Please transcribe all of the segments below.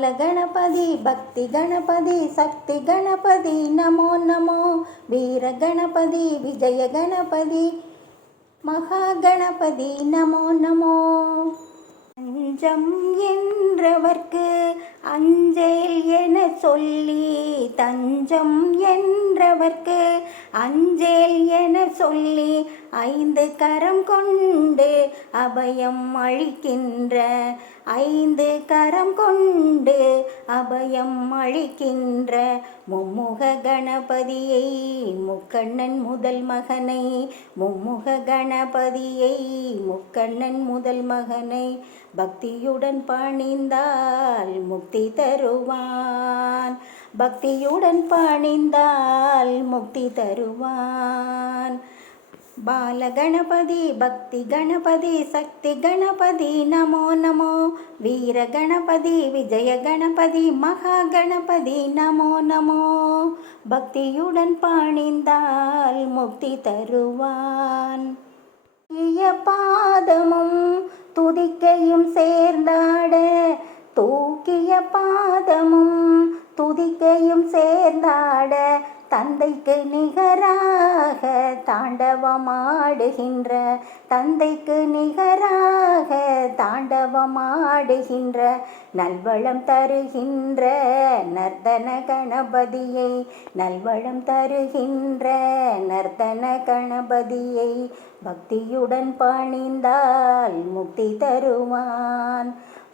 बालगणपति भक्ति गणपति शक्ति गणपति नमो नमो वीर गणपति विजय गणपति महागणपति नमो नमो தஞ்சம் என்றவர்க்கு அஞ்சேல் என சொல்லி தஞ்சம் என்றவர்க்கு அஞ்சேல் என சொல்லி ஐந்து கரம் கொண்டு அபயம் அளிக்கின்ற ஐந்து கரம் கொண்டு அபயம் அளிக்கின்ற மும்முக கணபதியை முக்கண்ணன் முதல் மகனை மும்முக கணபதியை முக்கண்ணன் முதல் மகனை பக்தியுடன் பணிந்தால் முக்தி தருவான் பக்தியுடன் பணிந்தால் முக்தி தருவான் बालगणपति भक्ति गणपति शक्ति गणपति नमो नमो वीर गणपति विजय गणपति महागणपति नमो नमो பக்தியுடன் பணிந்தால் முக்தி தருவான் பாதமும் துதிக்கையும் சேர்ந்தாட தூக்கிய பாதமும் துதிக்கையும் சேர்ந்தாட தந்தைக்கு நிகராக தாண்டவமாடுகின்ற தந்தைக்கு நிகராக தாண்டவமாடுகின்ற நல்வளம் தருகின்ற நர்த்தன கணபதியை நல்வளம் தருகின்ற நர்த்தன கணபதியை பக்தியுடன் பணிந்தால் முக்தி தருவான்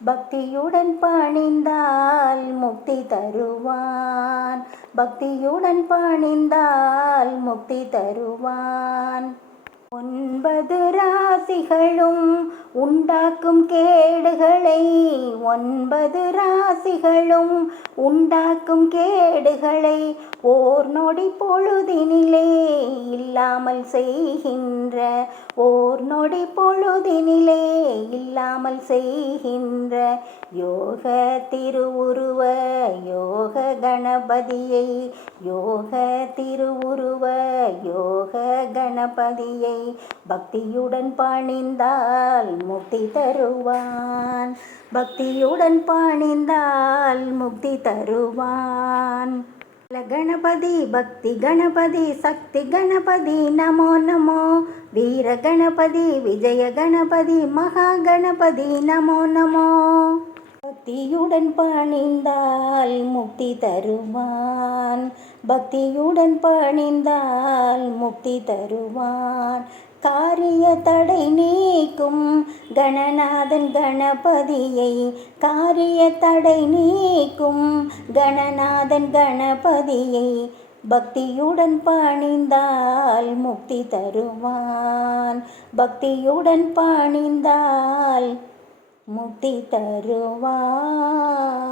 பக்தியுடன் பணிந்தால் முக்தி தருவான் பக்தியுடன் பணிந்தால் முக்தி தருவான் 9 ராசிகளும் உண்டாக்கும் கேடுகளை 9 ராசிகளும் உண்டாக்கும் கேடுகளை ஓர் நொடி பொழுதினிலே இல்லாமல் செய்கின்ற ஓர் நொடி பொழுதினிலே இல்லாமல் செய்கின்ற யோக திருவுருவ யோக கணபதியை யோக திருவுருவ யோக கணபதியை பக்தியுடன் பணிந்தால் முக்தி தருவான் பக்தியுடன் பணிந்தால் முக்தி தருவான் गणपति भक्ति गणपति शक्ति गणपति नमो नमो वीर गणपति विजय गणपति महागणपति नमो नमो பக்தியுடன் பணிந்தால் முக்தி தருவான் பக்தியுடன் பணிந்தால் முக்தி தருவான் காரிய தடை நீக்கும் கணநாதன் கணபதியை காரிய தடை நீக்கும் கணநாதன் கணபதியை பக்தியுடன் பணிந்தால் முக்தி தருவான் பக்தியுடன் பணிந்தால் முக்தி தருவான்.